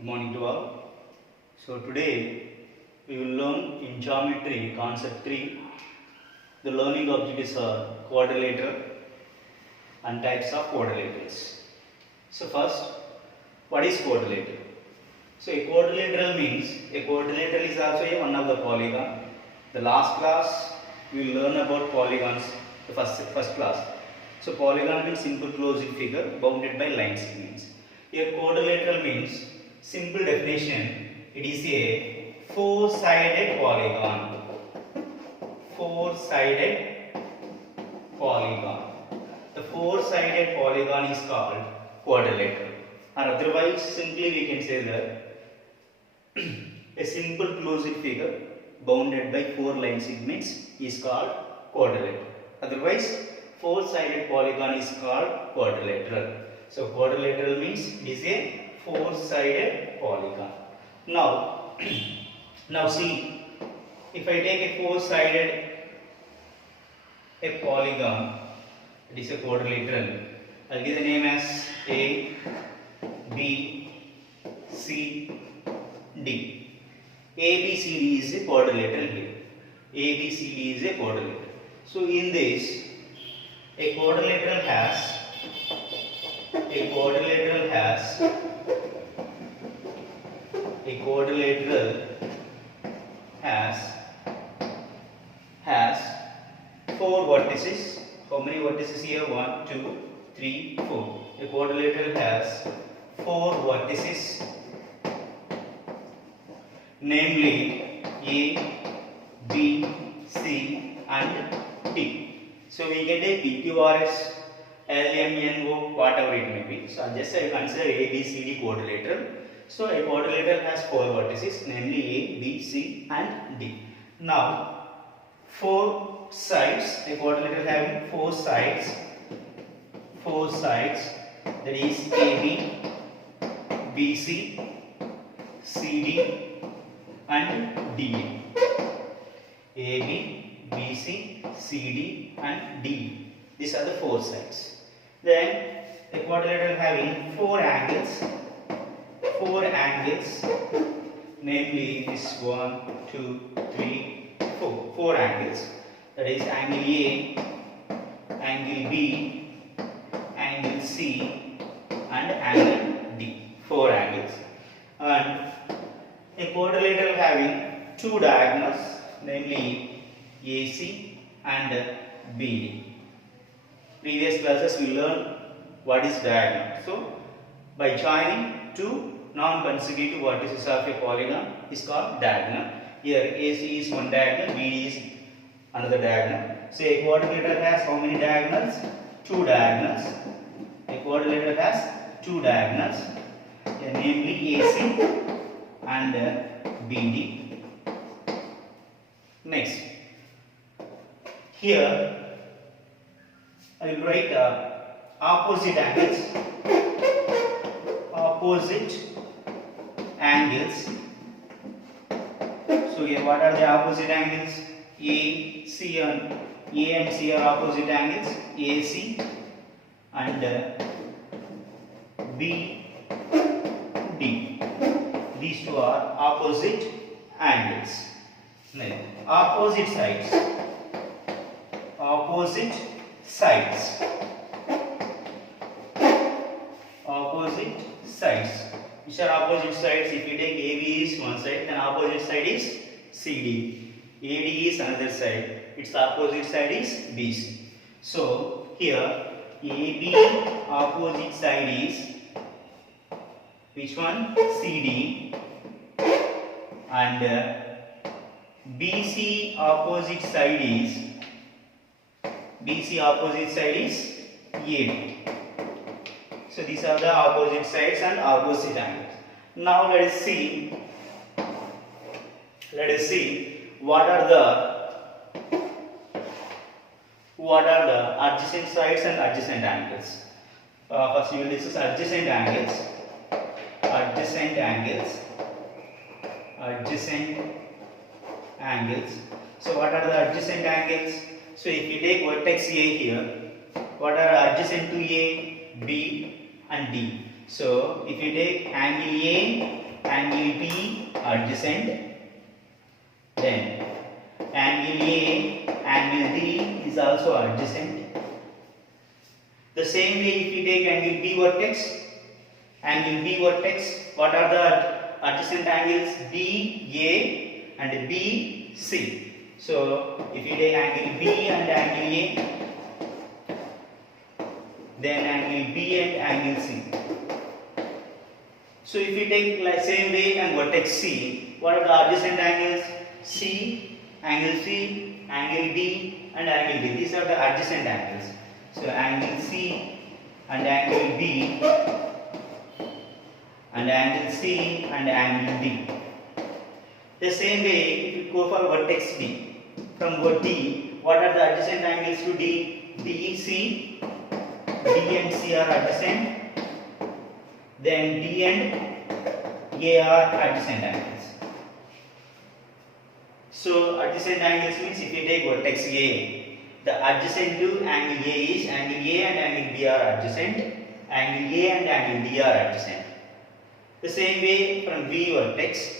Good morning to all. So today we will learn in geometry concept 3. The learning objectives are quadrilateral and types of quadrilaterals. So first, what is quadrilateral? So a quadrilateral means a quadrilateral is also one of the polygon. The last class we will learn about polygons. The first class. So polygon means simple closed figure bounded by line segments. Here quadrilateral means simple definition. It is a four-sided polygon. Four-sided polygon. The four-sided polygon is called quadrilateral. Or otherwise, simply we can say that a simple closed figure bounded by four line segments is called quadrilateral. Otherwise, four-sided polygon is called quadrilateral. So quadrilateral means it is a four-sided polygon. Now, see, if I take a four-sided polygon, it is a quadrilateral. I'll give the name as A, B, C, D. A, B, C, D is a quadrilateral here. A, B, C, D is a quadrilateral. So in this, a quadrilateral has four vertices. How many vertices here? 1, 2, 3, 4. A quadrilateral has four vertices, namely A, B, C and D. So we get a PQRS, LMNO, whatever it may be. So just I consider A, B, C, D quadrilateral. So a quadrilateral has four vertices, namely A, B, C and D. Now, four sides, a quadrilateral having four sides, that is AB, BC, CD and DA. AB, BC, CD and D. These are the four sides. Then a quadrilateral having four angles, namely this 1, 2, 3, 4. Four angles. That is angle A, angle B, angle C and angle D. Four angles. And a quadrilateral having two diagonals, namely AC and BD. Previous classes we learned what is diagonal. So by joining two non-consecutive vertices of a polygon is called diagonal. Here AC is one diagonal, BD is another diagonal. So a quadrilateral has how many diagonals? Two diagonals. A quadrilateral has two diagonals, namely AC and BD. Next, here I will write opposite angles. So here what are the opposite angles? A and C are opposite angles, AC and B, D. These two are opposite angles. Now, opposite sides. Which are opposite sides? If you take AB is one side, then opposite side is CD. AD is another side. Its opposite side is BC. So here AB opposite side is which one? CD. And BC opposite side is AD. So these are the opposite sides and opposite angles. Now let us see what are the adjacent sides and adjacent angles. First we will discuss adjacent angles. So what are the adjacent angles? So if you take vertex A here, what are adjacent to A, B and D? So if you take angle A angle B adjacent, then angle A, angle D is also adjacent. The same way if we take angle B vertex, what are the adjacent angles? BA and BC. So if you take angle B and angle A, then angle B and angle C. So if you take like same way and vertex C, what are the adjacent angles? C, angle C, angle B and angle D. These are the adjacent angles. So angle C and angle B and angle C and angle D. The same way if you go for vertex D, from D, what are the adjacent angles to D? D and C are adjacent. Then D and A are adjacent angles. So adjacent angles means if you take vertex A, the adjacent to angle A is angle A and angle B are adjacent. Angle A and angle D are adjacent. The same way from V vertex,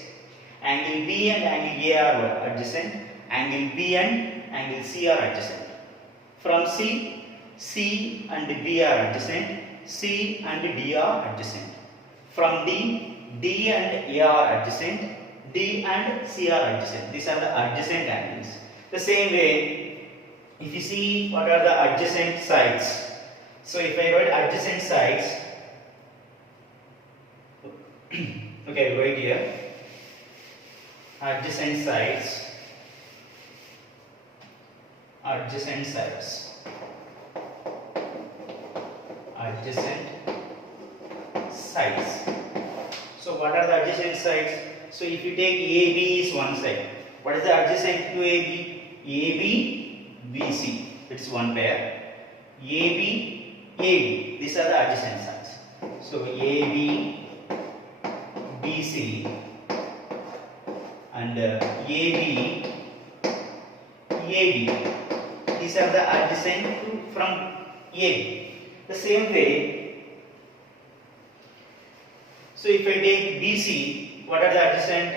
angle B and angle A are adjacent. Angle B and angle C are adjacent. From C, C and B are adjacent. C and D are adjacent. From D, D and A are adjacent. D and C are adjacent. These are the adjacent angles. The same way, if you see what are the adjacent sides. So if I write adjacent sides, okay, right here, adjacent sides, adjacent sides, adjacent sides. So what are the adjacent sides? So if you take AB is one side, what is the adjacent to AB? AB, BC, it's one pair. AB, AD, these are the adjacent sides. So AB, BC and AB, AD, these are the adjacent from AB. The same way, so if I take BC, what are the adjacent?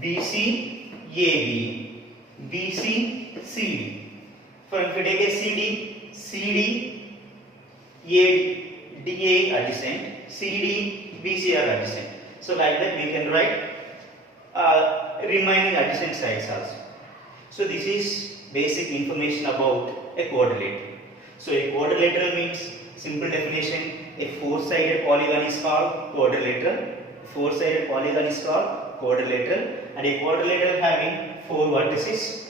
BC, AB, BC, CD. For if you take a CD, CD, DA adjacent, CD, BC are adjacent. So like that we can write remaining adjacent sides also. So this is basic information about a quadrilateral. So a quadrilateral means, simple definition, a four-sided polygon is called quadrilateral. Four-sided polygon is called quadrilateral, and a quadrilateral having four vertices.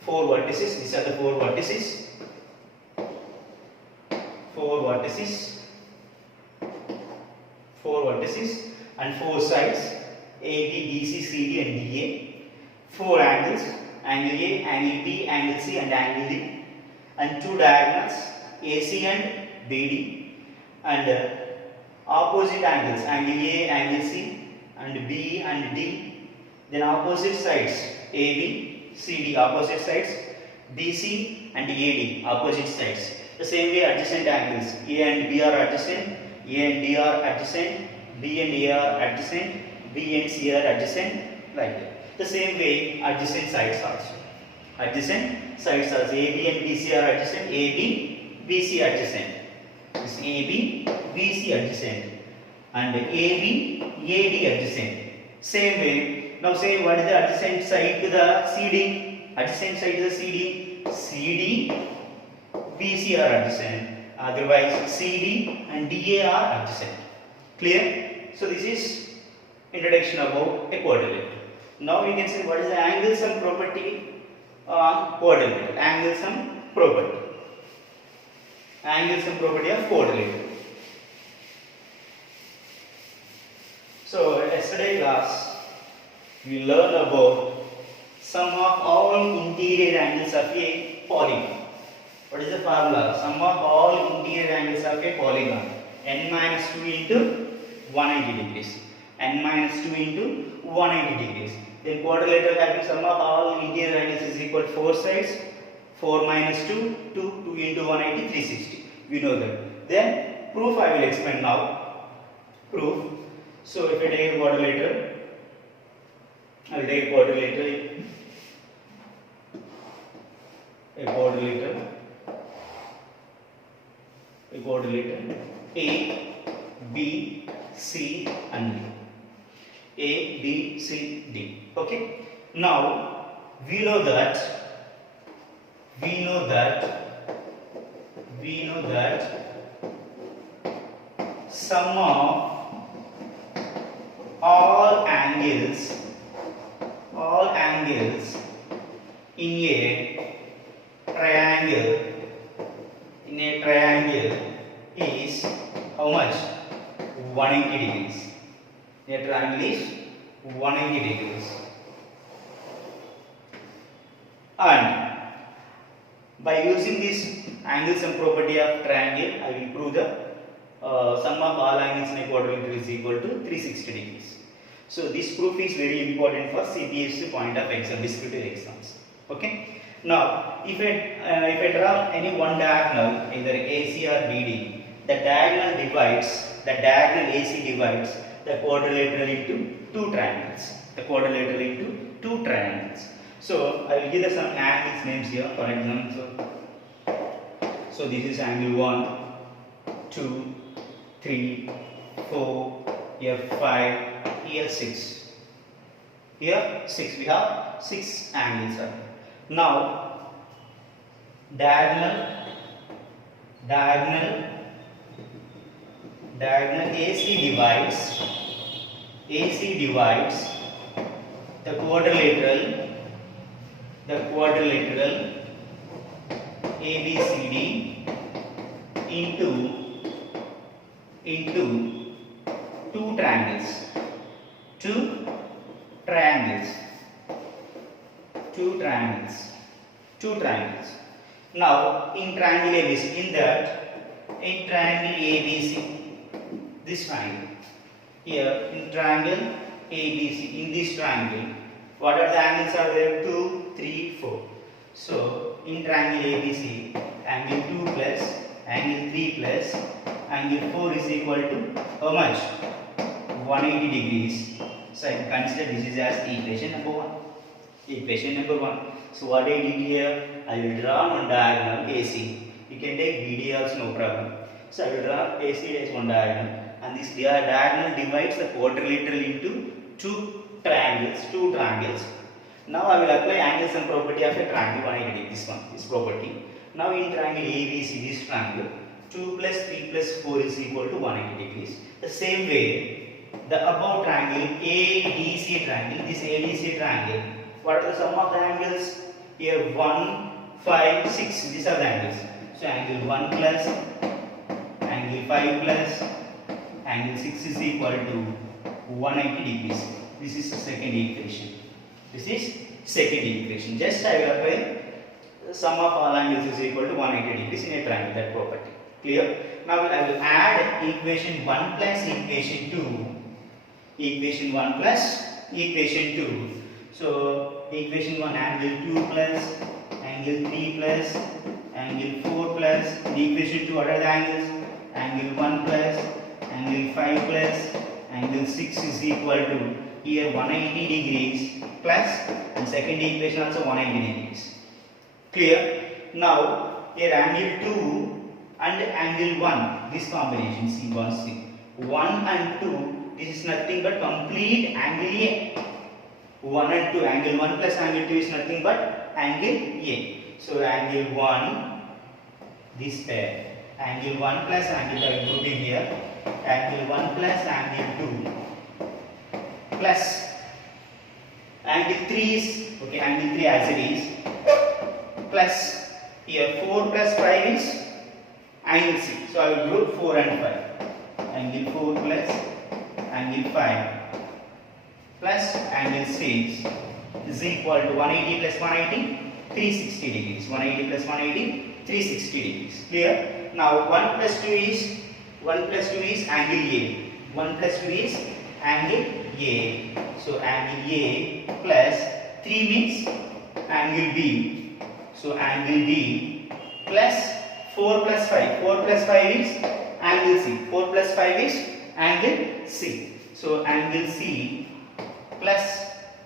Four vertices. These are the four vertices. Four vertices. Four vertices and four sides: A, B, B, C, C, D, and D, A. Four angles: angle A, angle B, angle C, and angle D. And two diagonals: AC and BD. And opposite angles: angle A, angle C, and B and D. Then opposite sides: AB, CD, opposite sides; BC and AD, opposite sides. The same way adjacent angles: A and B are adjacent, A and D are adjacent, B and A are adjacent, B and C are adjacent, like that. The same way adjacent sides also. Adjacent sides also: AB and BC are adjacent, AB, BC adjacent. This AB, BC adjacent, and AB, AD adjacent. Same way, now say what is the adjacent side to the CD? Adjacent side to the CD, CD, BC are adjacent. Otherwise, CD and DA are adjacent. Clear? So this is introduction about a quadrilateral. Now we can see what is the angle sum property quadrilateral. Angle sum property. Angle sum property of quadrilateral. So yesterday class we learned about sum of all interior angles of a polygon. What is the formula? Sum of all interior angles of a polygon. N minus 2 into 180 degrees. N minus 2 into 180 degrees. Then quadrilateral having sum of all interior angles is equal to 4 sides. 4 minus 2, 2 into 180, 360. We know that. Then proof I will explain now. Proof. So if I take a quadrilateral, I will take a quadrilateral, A, B, C and D. A, B, C, D. Okay. Now we know that sum of all angles in a triangle is how much? 180 degrees. A triangle is 180 degrees. And by using this angle sum property of triangle, I will prove the sum of all angles in a quadrilateral is equal to 360 degrees. So this proof is very important for CBSE point of exam, descriptive exams. Okay. Now, if I draw any one diagonal, either AC or BD, the diagonal AC divides the quadrilateral into two triangles. So I will give some angles names here. For example, so this is angle 1, 2, 3, 4, here 5, here 6. Here 6. We have 6 angles are there. Now diagonal AC divides the quadrilateral ABCD into two triangles. Now in triangle ABC, this triangle here, in triangle ABC, in this triangle, what are the angles are there? 2, 3, 4. So in triangle ABC, angle 2 plus angle 3 plus angle 4 is equal to how much? 180 degrees. So I can consider this is as equation number 1. So what I did here, I will draw one diagonal AC. You can take BD also, no problem. So I will draw AC as one diagonal, and this diagonal divides the quadrilateral into two triangles. Now I will apply angle sum property of a triangle 180 degrees. This property. Now in triangle ABC, this triangle, 2 plus 3 plus 4 is equal to 180 degrees. The same way, the above triangle ABC triangle, this ABC triangle, what are the sum of the angles? Here 1, 5, 6. These are the angles. So angle 1 plus angle 5 plus angle 6 is equal to 180 degrees. This is the second equation. Just I will apply the sum of all angles is equal to 180 degrees in a triangle, that property. Clear? Now I will add equation 1 plus equation 2. Equation 1 plus equation 2. So equation 1, angle 2 plus angle 3 plus angle 4 plus. In equation 2, what are the angles? Angle 1 plus angle 5 plus angle 6 is equal to here 180 degrees plus, and second equation also 180 degrees. Clear? Now here angle 2 and angle 1, this combination C1 and 2, this is nothing but complete angle A. 1 and 2, angle 1 plus angle 2 is nothing but angle A. So angle 1, this pair, angle 1 plus angle 2, I will put in here, angle 1 plus angle 2 plus angle 3 is, okay, angle 3 as it is, plus here 4 plus 5 is angle 6. So I will group 4 and 5. Angle 4 plus angle 5 plus angle 6 is equal to 180 plus 180, 360 degrees. 180 plus 180, 360 degrees. Clear? Now 1 plus 2 is angle A. 1 plus 2 is angle A. So angle A plus 3 means angle B. So angle B plus 4 plus 5. 4 plus 5 is angle C. 4 plus 5 is angle C. So angle C plus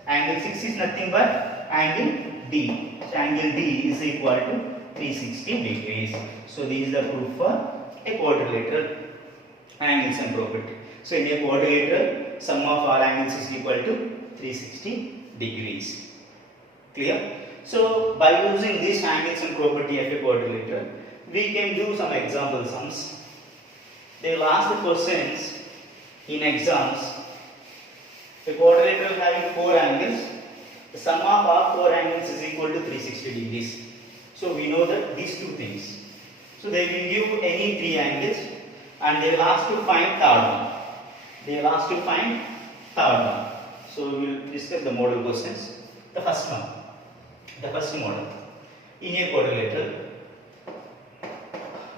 angle 6 is nothing but angle D. So angle D is equal to 360 degrees. So this is the proof for a quadrilateral angles and property. So in a quadrilateral, sum of all angles is equal to 360 degrees. Clear? So by using this angles and property of a quadrilateral, we can do some example sums. They will ask the questions in exams. A quadrilateral having 4 angles, the sum of all 4 angles is equal to 360 degrees. So we know that these two things. So they will give any 3 angles and they will ask to find third one. They will ask to find third one. So we will discuss the model questions. The first one, the first model. In a quadrilateral,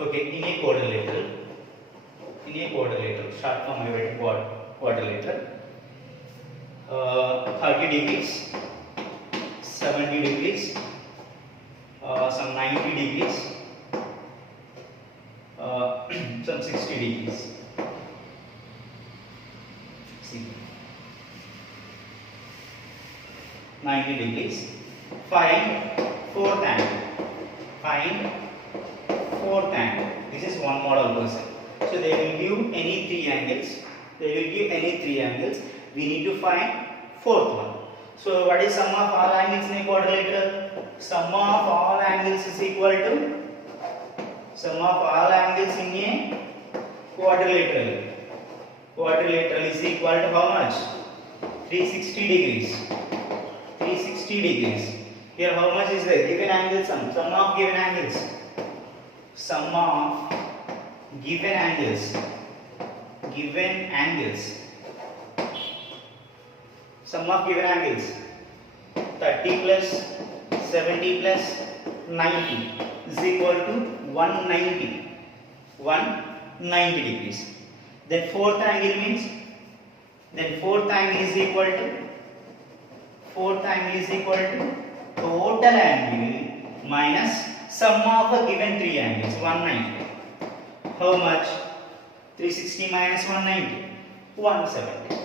okay, in a quadrilateral, short form I write quadrilateral, 30 degrees, 70 degrees, some 90 degrees, some 60 degrees. See, 90 degrees. Find fourth angle. Find fourth angle. This is one model question. So they will give any 3 angles. They will give any 3 angles. We need to find fourth one. So what is sum of all angles in a quadrilateral? Sum of all angles is equal to sum of all angles in a quadrilateral. Quadrilateral is equal to how much? 360 degrees. 360 degrees. Here how much is there? Given angle sum. Sum of given angles. Sum of given angles. Given angles. Sum of given angles. 30 plus 70 plus 90 is equal to 190. 190 degrees. Then fourth angle means, then fourth angle is equal to total angle minus sum of the given 3 angles, 190. How much? 360 minus 190, 170.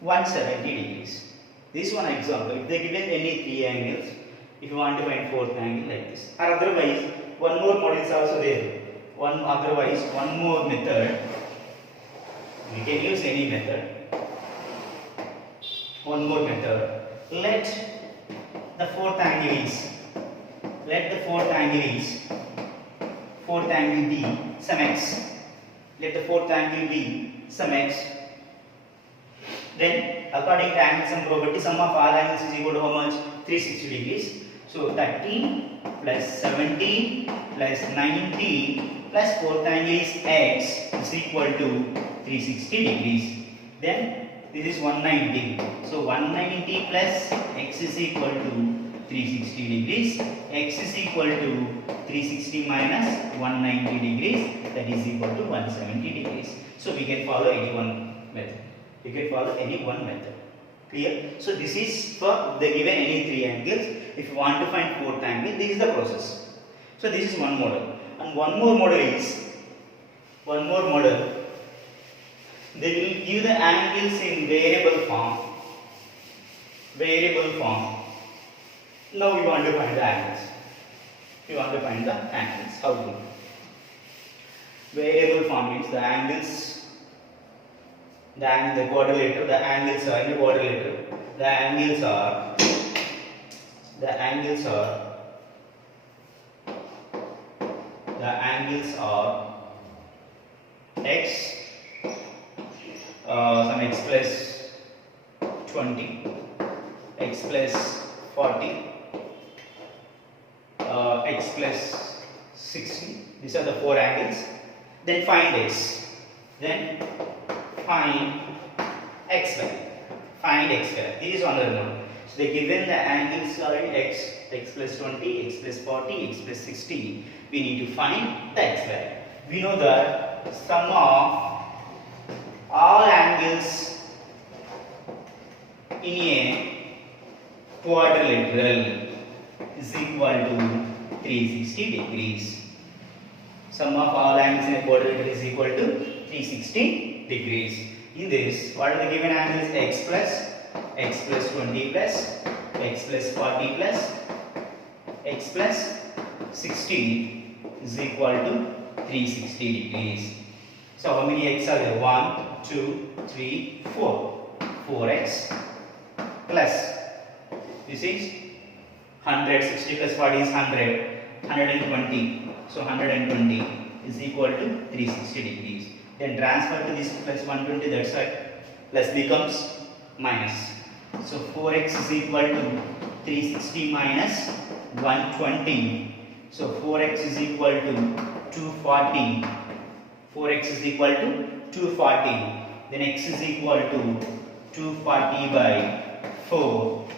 170 degrees. This one example, if they given any 3 angles, if you want to find fourth angle like this. Or otherwise, one more model is also there. One more method. We can use any method. One more method. Let the fourth angle be some x. Let the fourth angle be some x. Then according to angles and property, sum of all angles is equal to how much? 360 degrees. So 30 plus 70 plus 90 plus fourth angle is x is equal to 360 degrees. Then this is 190. So 190 plus x is equal to 360 degrees. X is equal to 360 minus 190 degrees, that is equal to 170 degrees. So we can follow any one method. Clear? So this is for the given any 3 angles. If you want to find fourth angle, this is the process. So this is one model. And one more model, they will give the angles in variable form. Now we want to find the angles. How to do? Variable form means the angles are in the quadrilateral. The angles are x, some x plus 20, x plus 40, x plus 60. These are the 4 angles. Then find x. Then find x value. This is another one. So they given the angles are in x plus 20, x plus 40, x plus 60. We need to find the x value. We know that sum of all angles in a quadrilateral is equal to 360 degrees. Sum of all angles in a quadrilateral is equal to 360 degrees. In this, what are the given angles? X plus 20 plus, x plus 40 plus, x plus 60 is equal to 360 degrees. So how many x are there? 1, 2, 3, 4. 4x plus, this is 100, 60 plus 40 is 100, 120. So 120 is equal to 360 degrees. Then transfer to this plus 120 that side, plus becomes minus. So 4x is equal to 360 minus 120. So 4x is equal to 240. 4x is equal to 240. Then x is equal to 240 by 4.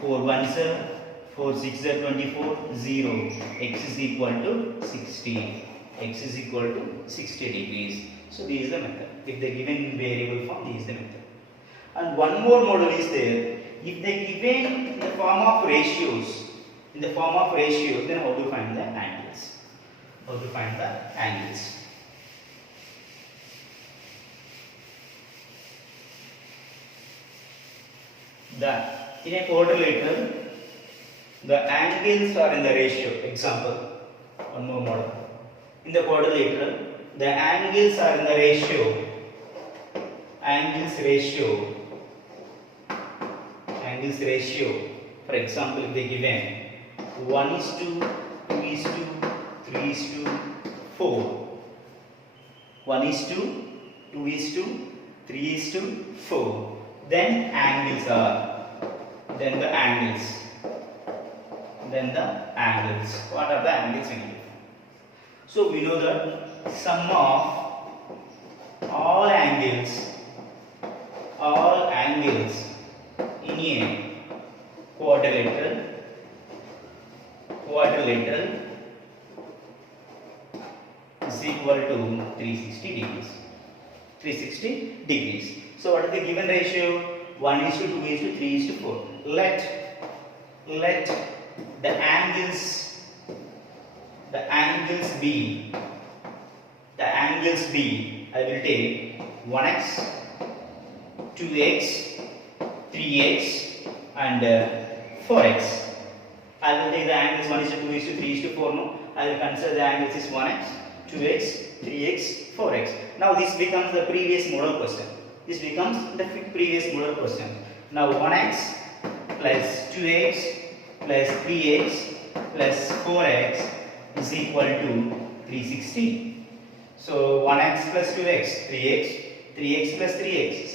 4 1s are 4 6 are 24. 0. X is equal to 60. X is equal to 60 degrees. So this is the method. If they given variable form, this is the method. And one more model is there. If they given in the form of ratios, then how to find the angles? How to find the angles? In a quadrilateral, the angles are in the ratio. Example, one more model. In the quadrilateral, the angles are in the ratio. Angles ratio. For example, if they given 1:2, 2:2, 3:4. 1:2, 2:2, 3:4. Then angles are. Then the angles. What are the angles we need? So we know that sum of all angles in a quadrilateral is equal to 360 degrees. So what is the given ratio? 1:2, 3:4. Let the angles be. I will take 1x, 2x, 3x, and 4x. I will take the angles 1:2, 3:4. No, I will consider the angles is 1x, 2x, 3x, 4x. Now this becomes the previous model question. Now 1x plus 2x plus 3x plus 4x is equal to 360. So 1x plus 2x, 3x plus 3x,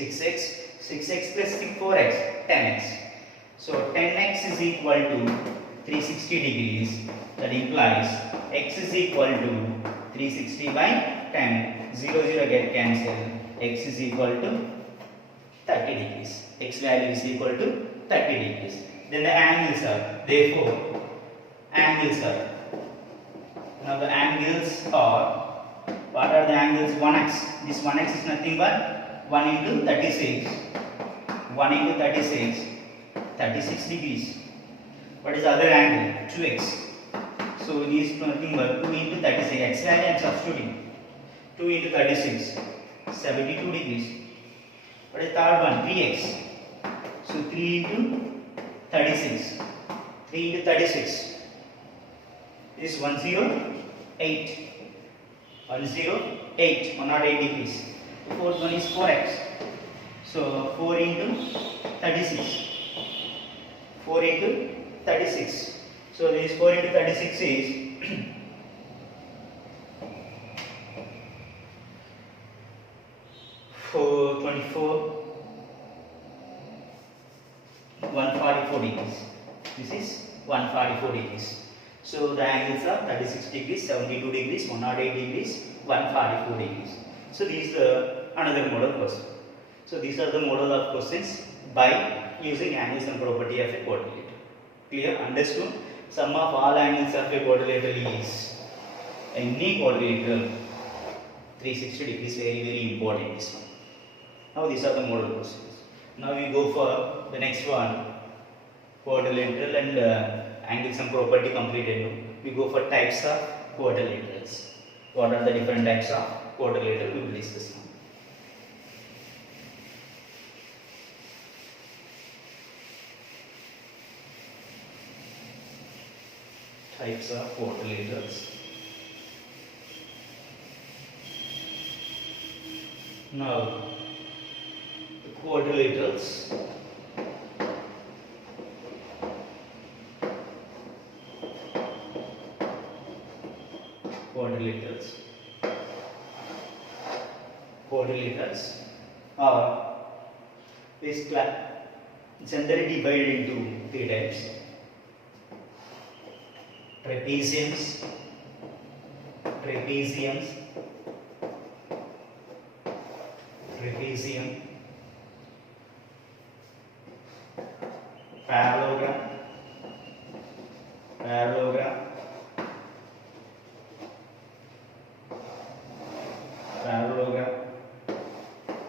6x plus 4x, 10x. So 10x is equal to 360 degrees. That implies x is equal to 360 by 10. 0 get cancelled. X is equal to 30 degrees. X value is equal to 30 degrees. Then the angles are. Now the angles are. What are the angles? 1x. This 1x is nothing but 1 into 36. 36 degrees. What is the other angle? 2x. So it is nothing but 2 into 36. X value I am substituting. 2 into 36. 72 degrees. What is the third one? 3x. So 3 into 36. 3 into 36 is 108. 108 degrees. The fourth one is 4x. So 4 into 36. 4 into 36. So this 4 into 36 is 424, 144 degrees. This is 144 degrees. So the angles are 36 degrees, 72 degrees, 108 degrees, 144 degrees. So these are another model question. So these are the model of questions by using angles and property of a quadrilateral. Clear? Understood? Sum of all angles of a quadrilateral is any quadrilateral 360 degrees. Very important this one. Now these are the model questions. Now we go for the next one, quadrilateral and angles and property completed. We go for types of quadrilaterals. What are the different types of quadrilateral? We will discuss now. Types of quadrilaterals. Now, the quadrilaterals are generally divided into three types: trapeziums, parallelogram,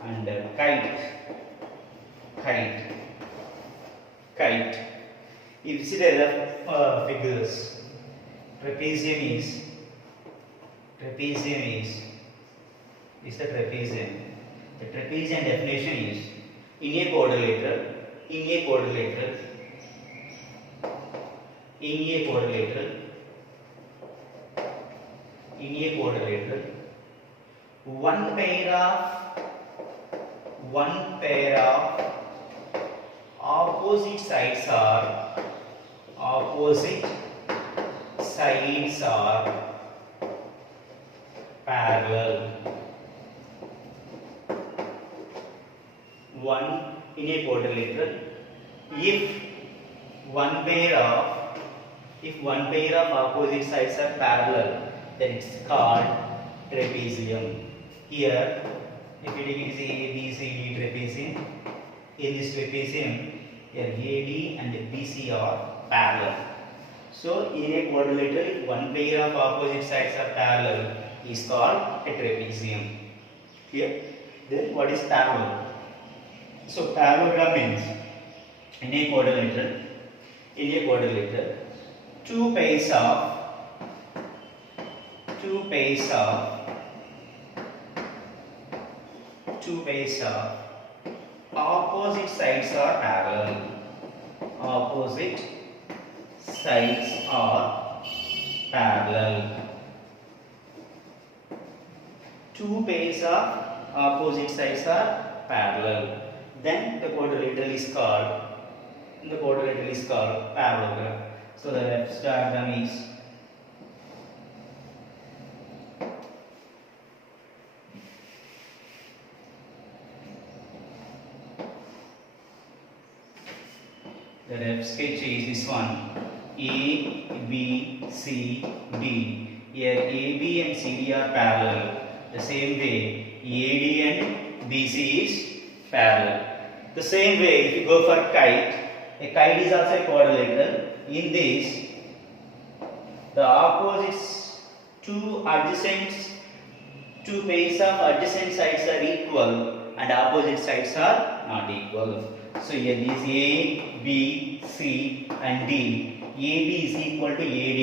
and kite. If you see the figures, trapezium is the trapezium. The trapezium definition is in a quadrilateral, one pair of opposite sides are parallel. In a quadrilateral, if one pair of opposite sides are parallel, then it's called trapezium. Here, if you take it A, B, C, D trapezium, in this trapezium, here AD and BC are parallel. So, in a quadrilateral, if one pair of opposite sides are parallel, is called a trapezium. Here, then what is parallel? So, parallelogram means in a quadrilateral, two pairs of opposite sides are parallel. Two pairs of opposite sides are parallel. Then the quadrilateral is called parallelogram. So the left diagram is the left sketch is this one: A, B, C, D. Here A, B and C, D are parallel. The same way AD and BC is parallel. The same way, if you go for kite, a kite is also a quadrilateral. In this, the opposites, two pairs of adjacent sides are equal and opposite sides are not equal. So here this A, B, C and D. AB is equal to AD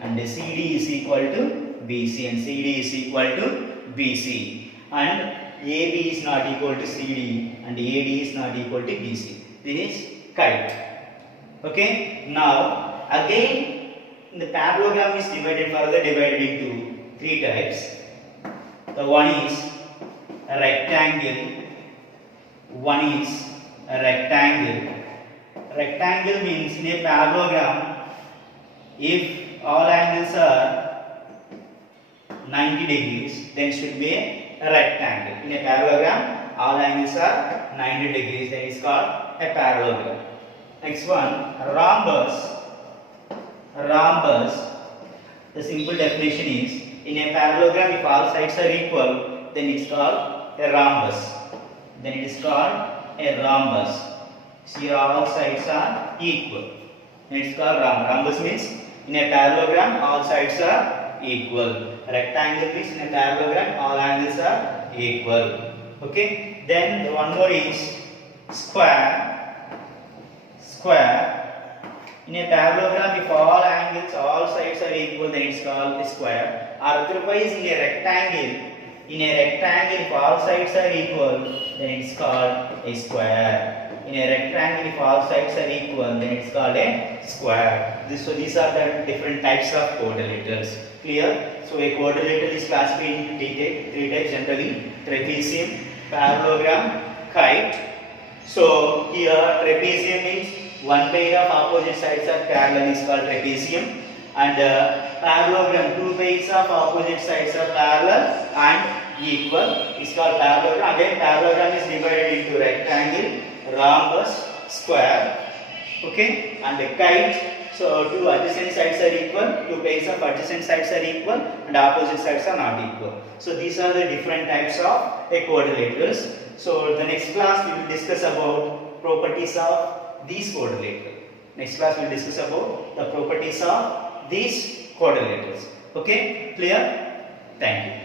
and CD is equal to BC and CD is equal to BC, and AB is not equal to CD and AD is not equal to BC. This is kite. Okay. Now again the parallelogram is divided into three types. The one is a rectangle. Rectangle means in a parallelogram, if all angles are 90 degrees, then should be a rectangle. In a parallelogram, all angles are 90 degrees, then it's called a parallelogram. Next one, rhombus. The simple definition is, in a parallelogram, if all sides are equal, then it's called a rhombus. See, all sides are equal. Then it's called rhombus. Means in a parallelogram, all sides are equal. Rectangle means in a parallelogram, all angles are equal. Okay. Then one more is square. In a parallelogram, if all angles, all sides are equal, then it's called a square. Or otherwise, in a rectangle, if all sides are equal, then it's called a square. In a rectangle, if all sides are equal, then it's called a square. So these are the different types of quadrilaterals. Clear? So a quadrilateral is classified into three types generally: trapezium, parallelogram, kite. So here trapezium means one pair of opposite sides are parallel is called trapezium, and parallelogram, two pairs of opposite sides are parallel and equal is called parallelogram. Again, parallelogram is divided into rectangle, rhombus, square. Okay, and the kite. So two adjacent sides are equal, two pairs of adjacent sides are equal, and opposite sides are not equal. So these are the different types of quadrilaterals. So the next class we will discuss about properties of these quadrilaterals. Next class we will discuss about the properties of these quadrilaterals. Okay, clear? Thank you.